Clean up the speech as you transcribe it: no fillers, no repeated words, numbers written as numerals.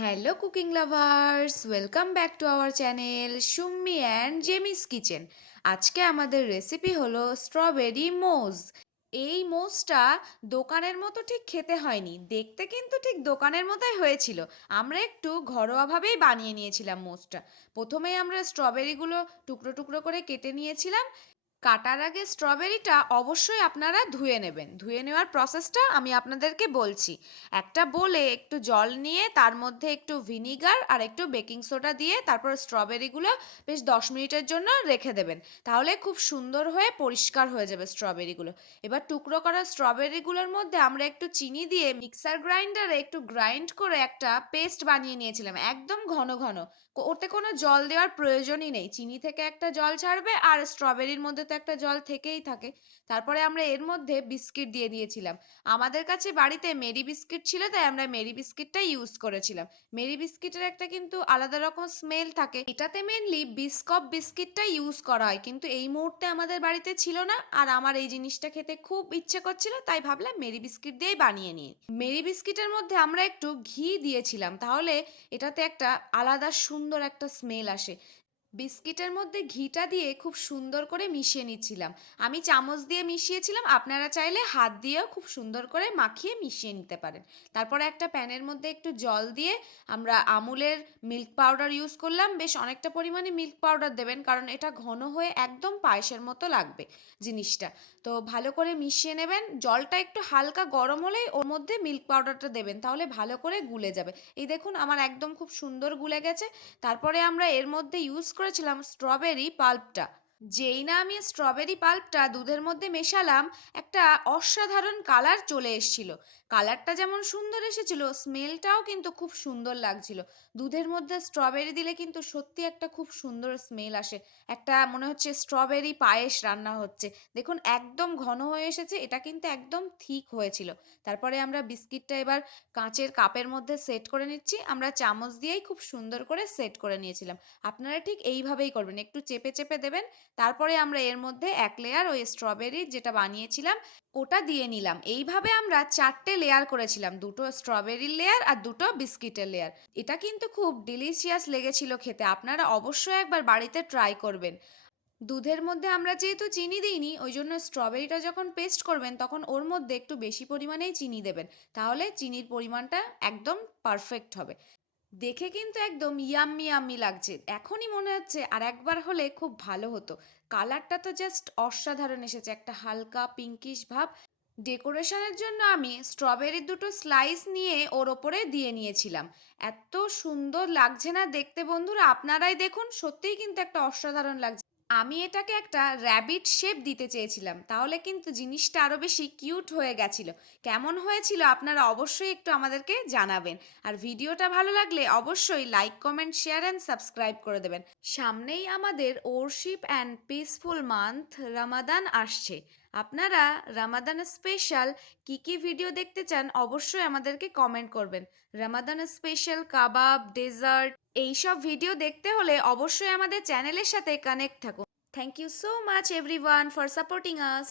Hello cooking lovers, welcome back to our channel Summi and Jemis kitchen. আজকে আমাদের recipe হলো strawberry মোজ। এই মোজটা দোকানের মতো ঠিক খেতে হয়নি, দেখতে কিন্তু ঠিক দোকানের মতোই হয়েছিল। আমরা একটু ঘরোয়াভাবেই বানিয়ে নিয়েছিলাম মোজটা। প্রথমেই আমরা স্ট্রবেরিগুলো টুকরো টুকরো করে কেটে নিয়েছিলাম। কাটার আগে স্ট্রবেরিটা অবশ্যই আপনারা ধুয়ে নেবেন। ধুয়ে নেওয়ার প্রসেসটা আমি আপনাদেরকে বলছি। একটা বোলে একটু জল নিয়ে তার মধ্যে একটু ভিনিগার আর একটু বেকিং সোডা দিয়ে তারপর স্ট্রবেরিগুলো বেশ 10 মিনিটের জন্য রেখে দেবেন। তাহলে খুব সুন্দর হয়ে পরিষ্কার হয়ে যাবে স্ট্রবেরিগুলো। এবার টুকরো করা স্ট্রবেরিগুলোর মধ্যে আমরা একটু চিনি দিয়ে মিক্সার গ্রাইন্ডারে একটু গ্রাইন্ড করে একটা পেস্ট বানিয়ে নিয়েছিলাম, একদম ঘন ঘন। ওতে কোনো জল দেওয়ার প্রয়োজনই নেই, চিনি থেকে একটা জল ছাড়বে আর স্ট্রবেরির মধ্যে তো একটা জল থেকেই থাকে। তারপরে আমরা এর মধ্যে বিস্কিট দিয়ে দিয়েছিলাম। আমাদের কাছে বাড়িতে মেরি বিস্কিট ছিল, তাই আমরা মেরি বিস্কিটটাই ইউজ করেছিলাম। মেরি বিস্কিটের একটা কিন্তু আলাদা রকম স্মেল থাকে, এটাতে মেনলি বিস্কপ বিস্কিটটা ইউজ করা হয়, কিন্তু এই মুহূর্তে আমাদের বাড়িতে ছিল না আর আমার এই জিনিসটা খেতে খুব ইচ্ছে করছিল, তাই ভাবলাম মেরি বিস্কিট দিয়েই বানিয়ে নিই। মেরি বিস্কিটের মধ্যে আমরা একটু ঘি দিয়েছিলাম, তাহলে এটাতে একটা আলাদা সুন্দর একটা স্মেল আসে। বিস্কিটের মধ্যে ঘিটা দিয়ে খুব সুন্দর করে মিশিয়ে নিচ্ছিলাম। আমি চামচ দিয়ে মিশিয়েছিলাম, আপনারা চাইলে হাত দিয়েও খুব সুন্দর করে মাখিয়ে মিশিয়ে নিতে পারেন। তারপরে একটা প্যানের মধ্যে একটু জল দিয়ে আমরা আমুলের মিল্ক পাউডার ইউজ করলাম। বেশ অনেকটা পরিমাণে মিল্ক পাউডার দেবেন, কারণ এটা ঘন হয়ে একদম পায়েসের মতো লাগবে জিনিসটা। তো ভালো করে মিশিয়ে নেবেন। জলটা একটু হালকা গরম হলেই ওর মধ্যে মিল্ক পাউডারটা দেবেন, তাহলে ভালো করে গুলে যাবে। এই দেখুন আমার একদম খুব সুন্দর গুলে গেছে। তারপরে আমরা এর মধ্যে ইউজ করেছিলাম স্ট্রবেরি পাল্পটা। যেই না আমি স্ট্রবেরি পাল্পটা দুধের মধ্যে মেশালাম, একটা অসাধারণ কালার চলে এসেছিল। কালারটা যেমন সুন্দর এসেছিল, স্মেলটাও কিন্তু খুব সুন্দর লাগছিল। দুধের মধ্যে স্ট্রবেরি দিলে কিন্তু সত্যি একটা খুব সুন্দর স্মেল আসে। একটা মনে হচ্ছে স্ট্রবেরি পায়েস রান্না হচ্ছে। দেখুন একদম ঘন হয়ে এসেছে, এটা কিন্তু একদম ঠিক হয়েছিল। তারপরে আমরা বিস্কিটটা এবার কাঁচের কাপের মধ্যে সেট করে নিচ্ছি। আমরা চামচ দিয়েই খুব সুন্দর করে সেট করে নিয়েছিলাম। আপনারা ঠিক এইভাবেই করবেন, একটু চেপে চেপে দেবেন। তারপরে আমরা এর মধ্যে এক লেয়ার ওই স্ট্রবেরির যেটা বানিয়েছিলাম ওটা দিয়ে নিলাম। এইভাবে আমরা 4টে লেয়ার করেছিলাম, দুটো স্ট্রবেরির লেয়ার আর দুটো বিস্কিটের লেয়ার। এটা কিন্তু খুব ডিলিশিয়াস লেগেছিল খেতে, আপনারা অবশ্যই একবার বাড়িতে ট্রাই করবেন। দুধের মধ্যে আমরা যেহেতু চিনি দিইনি, ওই জন্য স্ট্রবেরিটা যখন পেস্ট করবেন তখন ওর মধ্যে একটু বেশি পরিমাণেই চিনি দেবেন, তাহলে চিনির পরিমাণটা একদম পারফেক্ট হবে। দেখে কিন্তু একদম ইয়াম্মি ইয়াম্মি লাগছে, এখনই মনে হচ্ছে আর একবার হলে খুব ভালো হতো। কালারটা তো জাস্ট অসাধারণ এসেছে, একটা হালকা পিঙ্কিশ ভাব। ডেকোরেশনের জন্য আমি স্ট্রবেরির দুটো স্লাইস নিয়ে ওর ওপরে দিয়ে নিয়েছিলাম। এত সুন্দর লাগছে না দেখতে বন্ধুরা, আপনারাই দেখুন, সত্যিই কিন্তু একটা অসাধারণ লাগছে। আমি এটাকে একটা র‍্যাবিট শেপ দিতে চেয়েছিলাম, তাহলে কিন্তু জিনিসটা আরো বেশি কিউট হয়ে গেছিল। কেমন হয়েছিল আপনারা অবশ্যই একটু আমাদেরকে জানাবেন। আর ভিডিওটা ভালো লাগলে অবশ্যই like comment share and subscribe করে দেবেন। সামনেই আমাদের worship and peaceful month Ramadan আসছে। আপনারা রামাদান স্পেশাল কি কি ভিডিও দেখতে চান অবশ্যই আমাদেরকে কমেন্ট করবেন। রামাদান স্পেশাল কাবাব, ডেজার্ট, এইসব ভিডিও দেখতে হলে অবশ্যই আমাদের চ্যানেলের সাথে কানেক্ট থাকুন। Thank you so much everyone for supporting us.